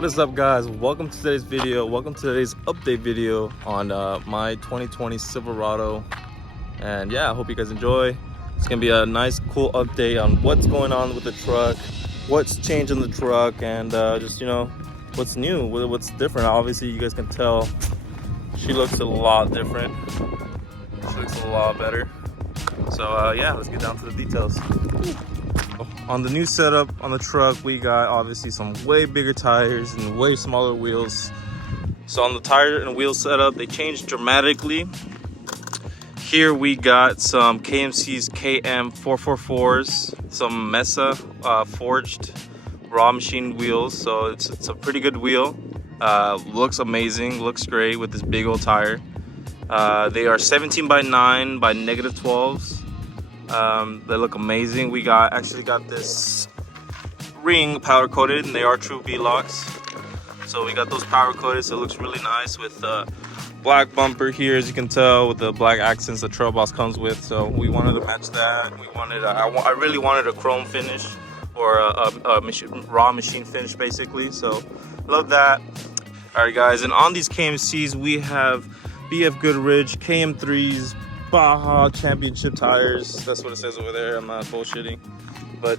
What is up, guys? Welcome to today's video. Welcome to today's update video on my 2020 Silverado. And yeah, I hope you guys enjoy. It's gonna be a nice cool update on what's going on with the truck, what's changed in the truck, and just, you know, what's new, what's different. Obviously you guys can tell she looks a lot different. She looks a lot better. So yeah, let's get down to the details. On the new setup on the truck, we got obviously some way bigger tires and way smaller wheels. So on the tire and wheel setup, they changed dramatically. Here we got some KMC's KM444s, some Mesa forged raw machine wheels. So it's a pretty good wheel. Looks amazing, looks great with this big old tire. They are 17x9 by -12s. They look amazing. We actually got this ring powder coated, and they are true V-locks. So we got those powder coated, so it looks really nice with black bumper here, as you can tell, with the black accents that Trail Boss comes with. So we wanted to match that. We wanted I really wanted a chrome finish or a raw machine finish, basically. So love that. All right, guys, and on these KMCs we have BF Goodrich KM3s Baja Championship tires. That's what it says over there. I'm not bullshitting, but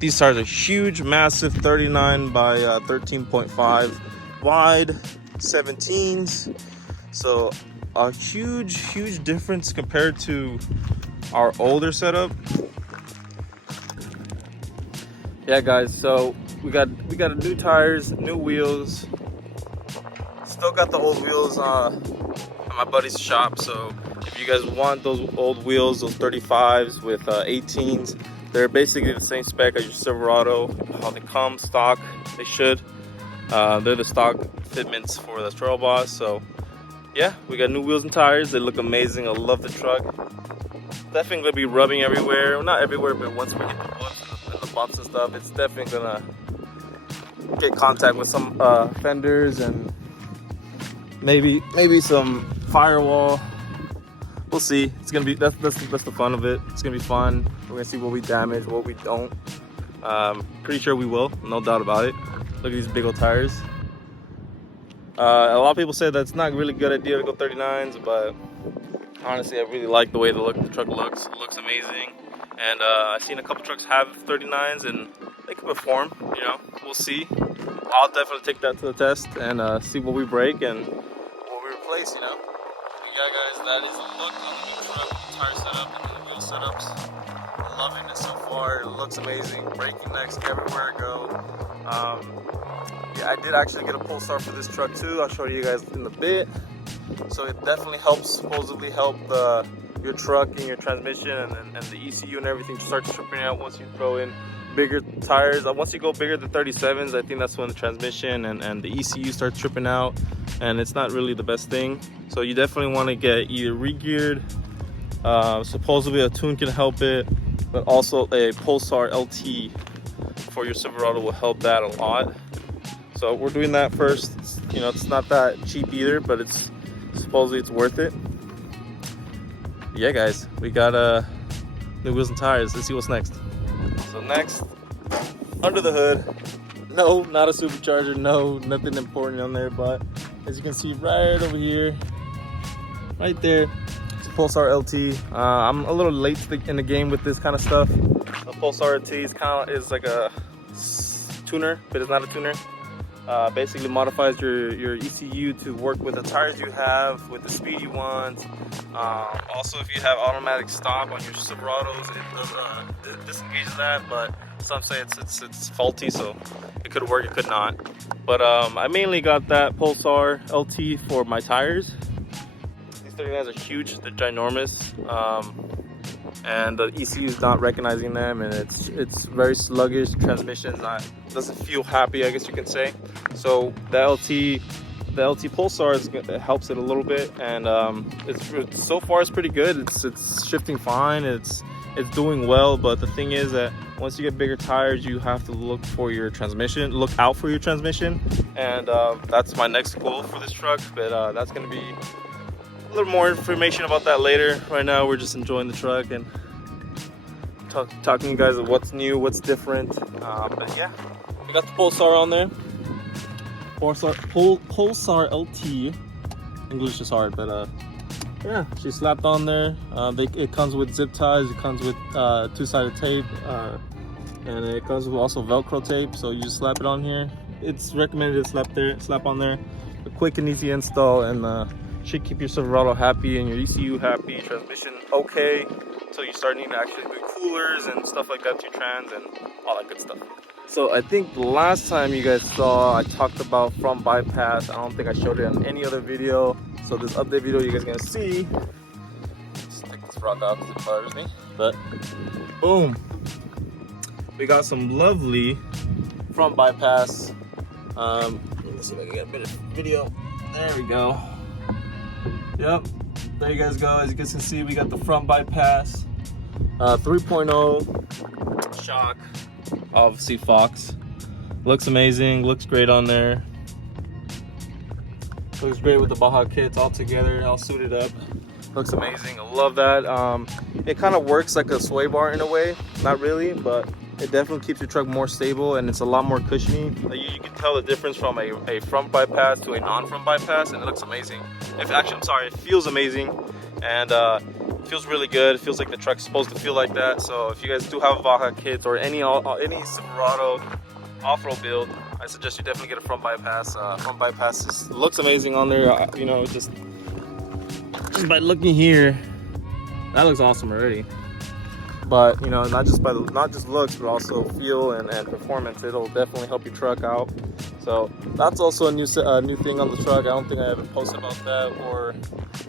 these tires are huge, massive, 39 by 13.5 wide 17s. So a huge difference compared to our older setup. Yeah, guys, so we got new tires, new wheels. Still got the old wheels at my buddy's shop. So if you guys want those old wheels, those 35s with 18s, they're basically the same spec as your Silverado. How they come stock, they should. They're the stock fitments for the Trail Boss. So yeah, we got new wheels and tires. They look amazing. I love the truck. Definitely gonna be rubbing everywhere. Well, not everywhere, but once we hit the bumps and stuff, it's definitely gonna get contact with some fenders and maybe some firewall. We'll see. It's gonna be that's the fun of it. It's gonna be fun. We're gonna see what we damage, what we don't. Pretty sure we will, no doubt about it. Look at these big old tires. A lot of people say that's not a really good idea to go 39s, but honestly, I really like the way the truck looks. It looks amazing, and I've seen a couple trucks have 39s, and they can perform. You know, we'll see. I'll definitely take that to the test and see what we break and what we replace. You know. Yeah, guys, that is the look on the new truck, the tire setup, and the wheel setups. I'm loving it so far. It looks amazing. Braking next everywhere I go. Yeah, I did actually get a Pulsar for this truck too. I'll show you guys in a bit. So it definitely helps, supposedly help your truck and your transmission and the ECU and everything starts tripping out once you throw in bigger tires. Once you go bigger than 37s, I think that's when the transmission and the ECU starts tripping out, and it's not really the best thing. So you definitely want to get either re-geared. Supposedly a tune can help it, but also a Pulsar LT for your Silverado will help that a lot. So we're doing that first. You know, it's not that cheap either, but supposedly it's worth it. Yeah, guys, we got new wheels and tires. Let's see what's next. So next, under the hood, no, not a supercharger, no, nothing important on there, but as you can see right over here, right there, it's a Pulsar LT. I'm a little late in the game with this kind of stuff. The Pulsar LT is like a tuner, but it's not a tuner. Basically modifies your ECU to work with the tires you have, with the speed you want. Also, if you have automatic stop on your Silverados, it disengages that, but some say it's faulty, so it could work, it could not. But I mainly got that Pulsar LT for my tires. These 39s are huge, they're ginormous, and the ECU is not recognizing them, and it's very sluggish. Transmission doesn't feel happy, I guess you can say. So the LT Pulsar it helps it a little bit, and it's so far it's pretty good. It's shifting fine. It's doing well. But the thing is that once you get bigger tires, you have to look out for your transmission, and that's my next goal for this truck. But that's gonna be a little more information about that later. Right now, we're just enjoying the truck and talking to you guys of what's new, what's different. But yeah, we got the Pulsar on there. Pulsar LT. English is hard, but yeah, she slapped on there. It comes with zip ties. It comes with two-sided tape, and it comes with also Velcro tape. So you just slap it on here. It's recommended to slap on there. A quick and easy install, and should keep your Silverado happy and your ECU happy, transmission okay. So you start needing to actually do coolers and stuff like that to your trans and all that good stuff. So I think the last time you guys saw, I talked about front bypass. I don't think I showed it in any other video. So this update video you guys gonna see. Just take this rod out because it bothers me. But boom, we got some lovely front bypass. Let's see if I can get a better video. There we go. Yep, there you guys go. As you guys can see, we got the front bypass 3.0 shock, obviously Fox. Looks amazing, looks great on there. Looks great with the Baja kits all together, all suited up. Looks amazing, I love that. It kind of works like a sway bar in a way, not really, but it definitely keeps your truck more stable and it's a lot more cushiony. You can tell the difference from a front bypass to a non-front bypass, and it looks amazing. It feels amazing, and it feels really good. It feels like the truck's supposed to feel like that. So if you guys do have Baja kits or any Silverado off-road build, I suggest you definitely get a front bypass. Front bypass just looks amazing on there. You know, just by looking here, that looks awesome already. But you know, not just looks, but also feel and performance. It'll definitely help your truck out. So that's also a new thing on the truck. I don't think I ever posted about that or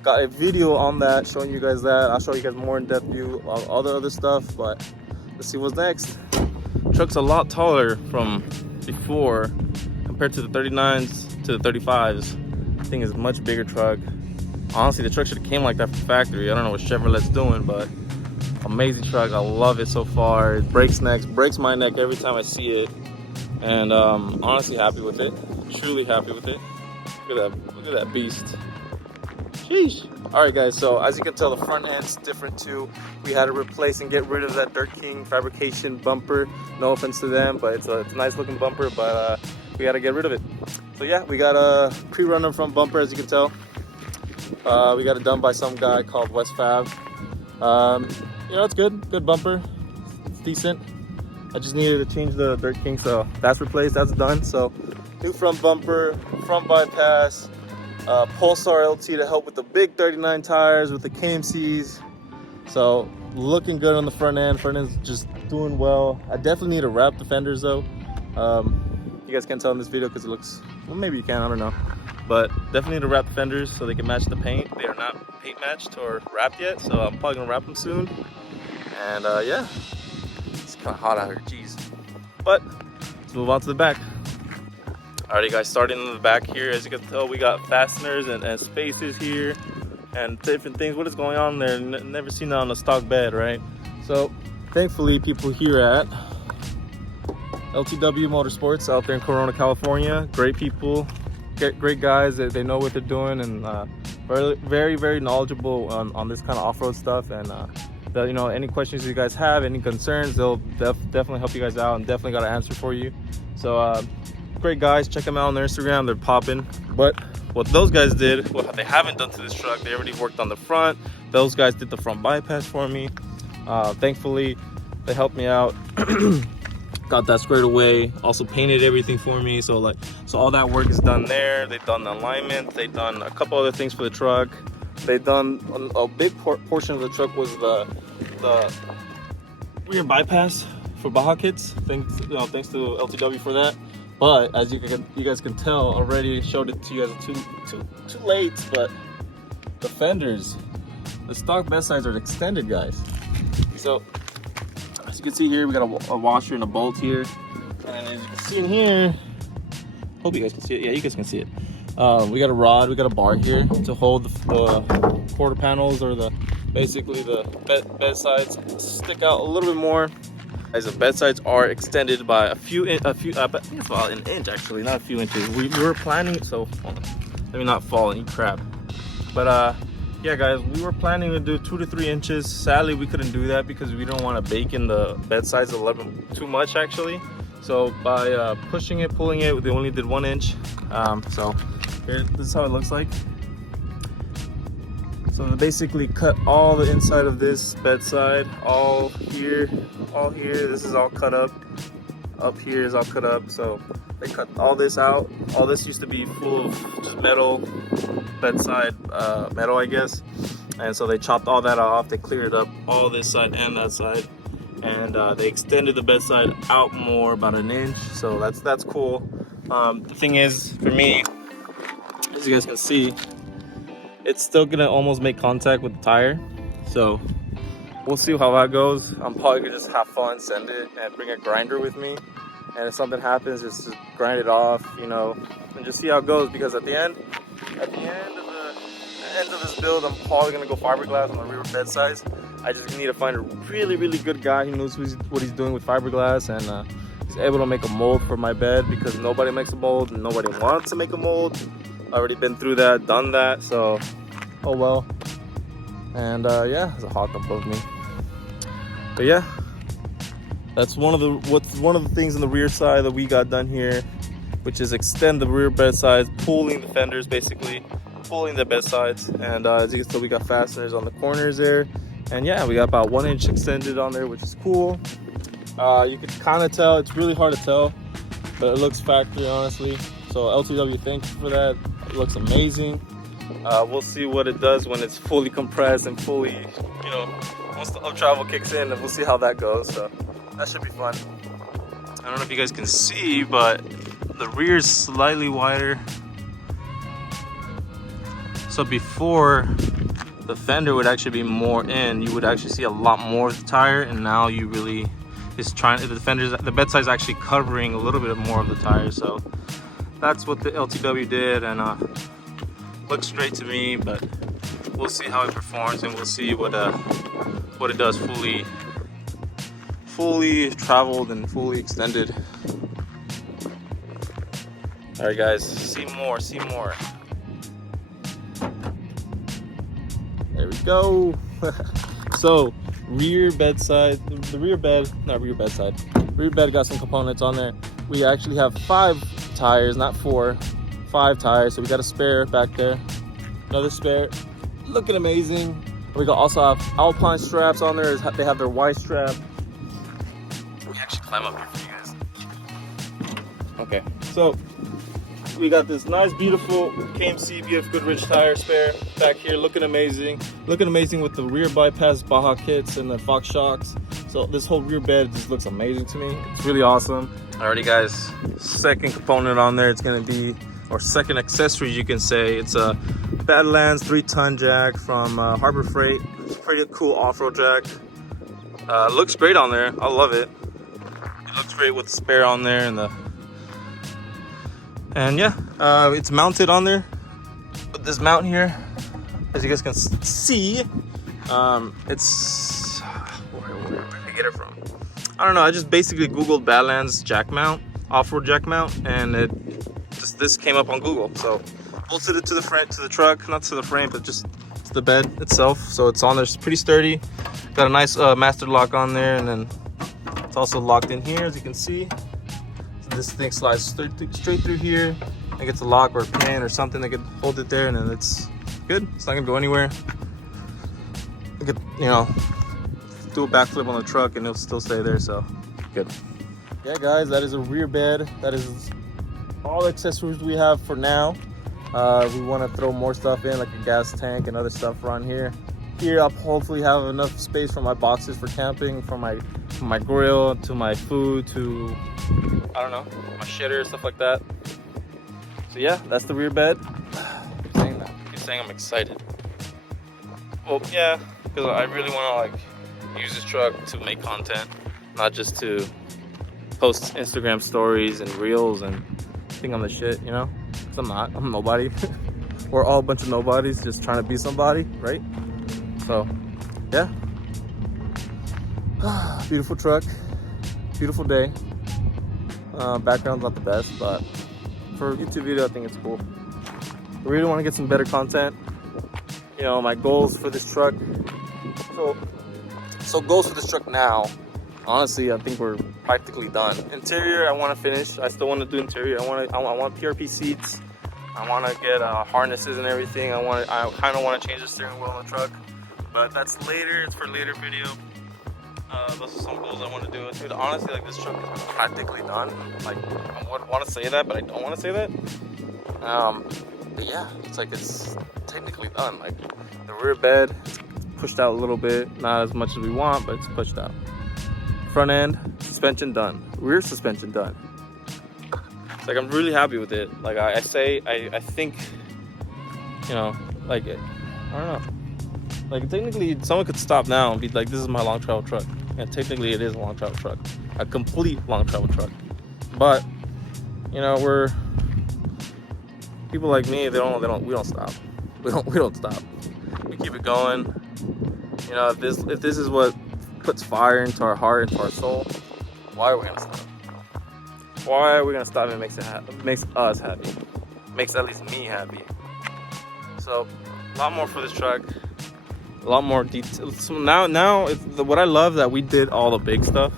got a video on that showing you guys that. I'll show you guys more in-depth view of all the other stuff, but let's see what's next. Truck's a lot taller from before compared to the 39s to the 35s. I think it's a much bigger truck. Honestly, the truck should have came like that from factory. I don't know what Chevrolet's doing, but amazing truck. I love it so far. It breaks necks, breaks my neck every time I see it. And honestly happy with it. Truly happy with it. Look at that beast. Sheesh. Alright guys, so as you can tell, the front end's different too. We had to replace and get rid of that Dirt King fabrication bumper. No offense to them, but it's a nice looking bumper, but we got to get rid of it. So yeah, we got a pre-runner front bumper, as you can tell. We got it done by some guy called West Fab. You know, it's good bumper. It's decent. I just needed to change the Dirt King, so that's replaced, that's done. So new front bumper, front bypass, Pulsar LT to help with the big 39 tires with the KMCs. So looking good on the front end. Front end's just doing well. I definitely need to wrap the fenders though. You guys can't tell in this video because it looks, well, maybe you can, I don't know. But definitely need to wrap the fenders so they can match the paint. They are not paint matched or wrapped yet, so I'm probably gonna wrap them soon. And yeah, it's kind of hot out here, jeez. But let's move on to the back. Alrighty guys, starting in the back here, as you can tell, we got fasteners and spaces here and different things. What is going on there? Never seen that on a stock bed, right? So thankfully, people here at LTW Motorsports out there in Corona, California, great people, great guys. They know what they're doing, and very knowledgeable on this kind of off-road stuff. And you know, any questions you guys have, any concerns, they'll definitely help you guys out and definitely got an answer for you. So great guys, check them out on their Instagram, they're popping. But what those guys did, what they haven't done to this truck, they already worked on the front. Those guys did the front bypass for me. Thankfully, they helped me out. Got that squared away, also painted everything for me. So all that work is done there. They've done the alignment, they've done a couple other things for the truck. They've done a big portion of the truck was the rear bypass for Baja kits. Thanks to LTW for that. But as you guys can tell already, showed it to you guys too late. But the fenders, the stock bed sides are extended, guys. So as you can see here, we got a washer and a bolt here, and as you can see in here, hope you guys can see it. Yeah, you guys can see it. We got a rod, we got a bar here to hold the quarter panels, or basically the bed sides stick out a little bit more. As the bed sides are extended by a few I think it's about an inch actually, not a few inches. We were planning, so let me not fall and eat crap. But yeah guys, we were planning to do 2 to 3 inches. Sadly, we couldn't do that because we don't want to bake in the bed sides a little bit too much actually. So by pushing it, pulling it, they only did 1 inch. So here, this is how it looks like. So they basically cut all the inside of this bedside, all here, this is all cut up. Up here is all cut up, so they cut all this out. All this used to be full of just metal, bedside metal, I guess. And so they chopped all that off, they cleared up all this side and that side. And they extended the bedside out more, about 1 inch, so that's cool. The thing is, for me, as you guys can see, it's still gonna almost make contact with the tire, so we'll see how that goes. I'm probably gonna just have fun, send it, and bring a grinder with me, and if something happens, just grind it off, you know, and just see how it goes. Because at the end of this build, I'm probably gonna go fiberglass on the rear bed sides. I just need to find a really good guy who knows what he's doing with fiberglass, and he's able to make a mold for my bed, because nobody makes a mold and nobody wants to make a mold. I've already been through that, done that, so oh well. And yeah, there's a hawk above me. But yeah, that's one of the things on the rear side that we got done here, which is extend the rear bed sides, pulling the fenders, basically pulling the bed sides. And as you can see, we got fasteners on the corners there. And yeah, we got about 1 inch extended on there, which is cool. You can kind of tell, it's really hard to tell, but it looks factory, honestly. So LTW, thank you for that. It looks amazing. We'll see what it does when it's fully compressed and fully, you know, once the up travel kicks in, and we'll see how that goes. So that should be fun. I don't know if you guys can see, but the rear is slightly wider. So before, the fender would actually be more in, you would actually see a lot more of the tire, and now you really is trying, the bed side is actually covering a little bit more of the tire. So that's what the LTW did, and looks great to me, but we'll see how it performs, and we'll see what it does fully traveled and fully extended. All right guys, see more. There we go. So rear bed got some components on there. We actually have 5 tires, not 4, 5 tires. So we got a spare back there, another spare, looking amazing. We also have Alpine straps on there. They have their Y strap. Let me actually climb up here for you guys. Okay, so we got this nice, beautiful KMC BF Goodrich tire spare back here, looking amazing with the rear bypass Baja kits and the Fox shocks. So this whole rear bed just looks amazing to me. It's really awesome. Alrighty guys, second component on there, it's gonna be, or second accessory you can say, it's a Badlands 3-ton jack from Harbor Freight. It's a pretty cool off-road jack. Looks great on there, I love it. It looks great with the spare on there, and yeah, it's mounted on there with this mount here. As you guys can see, it's, where did I get it from? I don't know, I just basically Googled Badlands jack mount, off-road jack mount, and this came up on Google. So bolted it to the front, to the truck, not to the frame, but just to the bed itself. So it's on there, it's pretty sturdy. Got a nice master lock on there, and then it's also locked in here, as you can see. So this thing slides straight through here. It gets a lock or a pin or something that could hold it there, and then it's good. It's not gonna go anywhere. I could, you know, do a backflip on the truck and it'll still stay there, so good. Yeah guys, that is a rear bed. That is all the accessories we have for now. We want to throw more stuff in, like a gas tank and other stuff around here. Here I'll hopefully have enough space for my boxes for camping, from my grill to my food to, I don't know, my shitter, stuff like that. So yeah, that's the rear bed. I'm saying that. You're saying I'm excited. Well, yeah, because I really want to like use this truck to make content, not just to post Instagram stories and reels and think I'm the shit, you know? Because I'm not. I'm nobody. We're all a bunch of nobodies just trying to be somebody, right? So, yeah. Beautiful truck. Beautiful day. Background's not the best, but for a YouTube video, I think it's cool. I really want to get some better content. You know, my goals for this truck. So goals for this truck now honestly, I think we're practically done. Interior, I want to finish. I still want to do interior. I want PRP seats. I want to get harnesses and everything. I kind of want to change the steering wheel on the truck, but that's later. It's for later video. Those are some goals I want to do. Dude, honestly, like, this truck is practically done. Like, I would want to say that, but I don't want to say that. But yeah, it's like it's technically done. Like, the rear bed, it's pushed out a little bit, not as much as we want, but it's pushed out. Front end, suspension done. Rear suspension done. It's like, I'm really happy with it. Like, I think, you know, like, I don't know. Like, technically, someone could stop now and be like, this is my long travel truck. And technically, it is a long travel truck. A complete long travel truck. But, you know, people like me, we don't stop. We don't stop. We keep it going. You know, if this is what puts fire into our heart, into our soul, why are we gonna stop? Why are we gonna stop? It makes us happy. Makes at least me happy. So, a lot more for this truck. A lot more details. So now what I love that we did all the big stuff.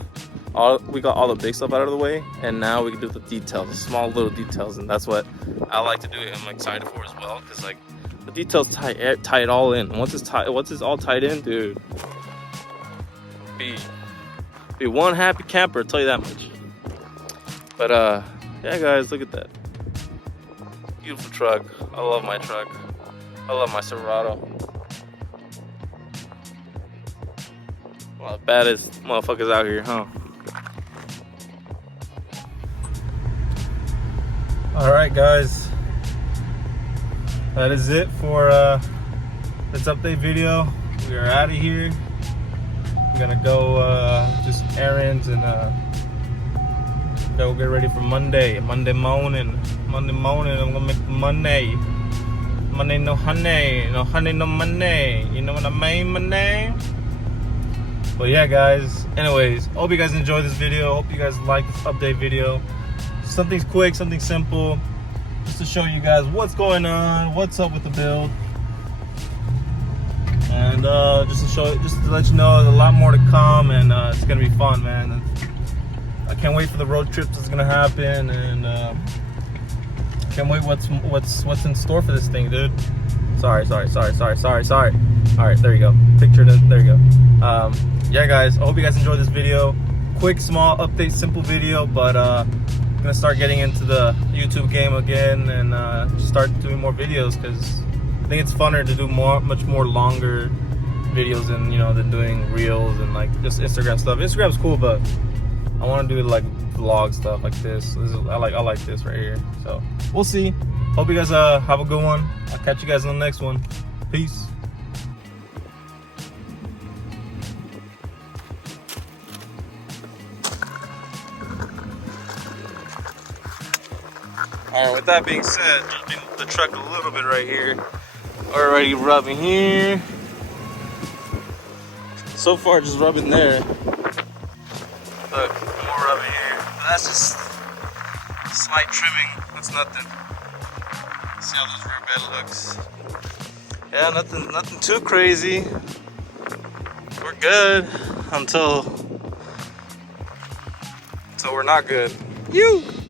We got all the big stuff out of the way, and now we can do the details, the small little details, and that's what I like to do. And I'm excited for as well, because like the details tie it all in. Once it's all tied in, dude, be one happy camper. I'll tell you that much. But yeah, guys, look at that beautiful truck. I love my truck. I love my Silverado. Well, the baddest motherfuckers out here, huh? Alright, guys. That is it for this update video. We are out of here. We're gonna go just errands and go get ready for Monday morning. I'm gonna make Monday no honey, no honey no money. You know what I mean, money? But yeah, guys, anyways, hope you guys enjoyed this video. Hope you guys like this update video. Something's quick, something simple, just to show you guys what's going on, what's up with the build, and just to let you know there's a lot more to come, and it's gonna be fun, man. I can't wait for the road trips that's gonna happen, and can't wait what's in store for this thing, dude. Sorry. All right, there you go. Picture it. There you go. Yeah, guys, I hope you guys enjoyed this video. Quick, small update, simple video, but I'm gonna start getting into the YouTube game again, and just start doing more videos, because I think it's funner to do much more longer videos than doing reels and like just Instagram stuff. Instagram's cool, but I want to do like vlog stuff like this. I like this right here. So we'll see. Hope you guys have a good one. I'll catch you guys in the next one. Peace. Alright, with that being said, the truck a little bit right here. Already rubbing here. So far, just rubbing there. Look, more rubbing here. But that's just slight trimming. That's nothing. See how this rear bed looks. Yeah, nothing too crazy. We're good until we're not good.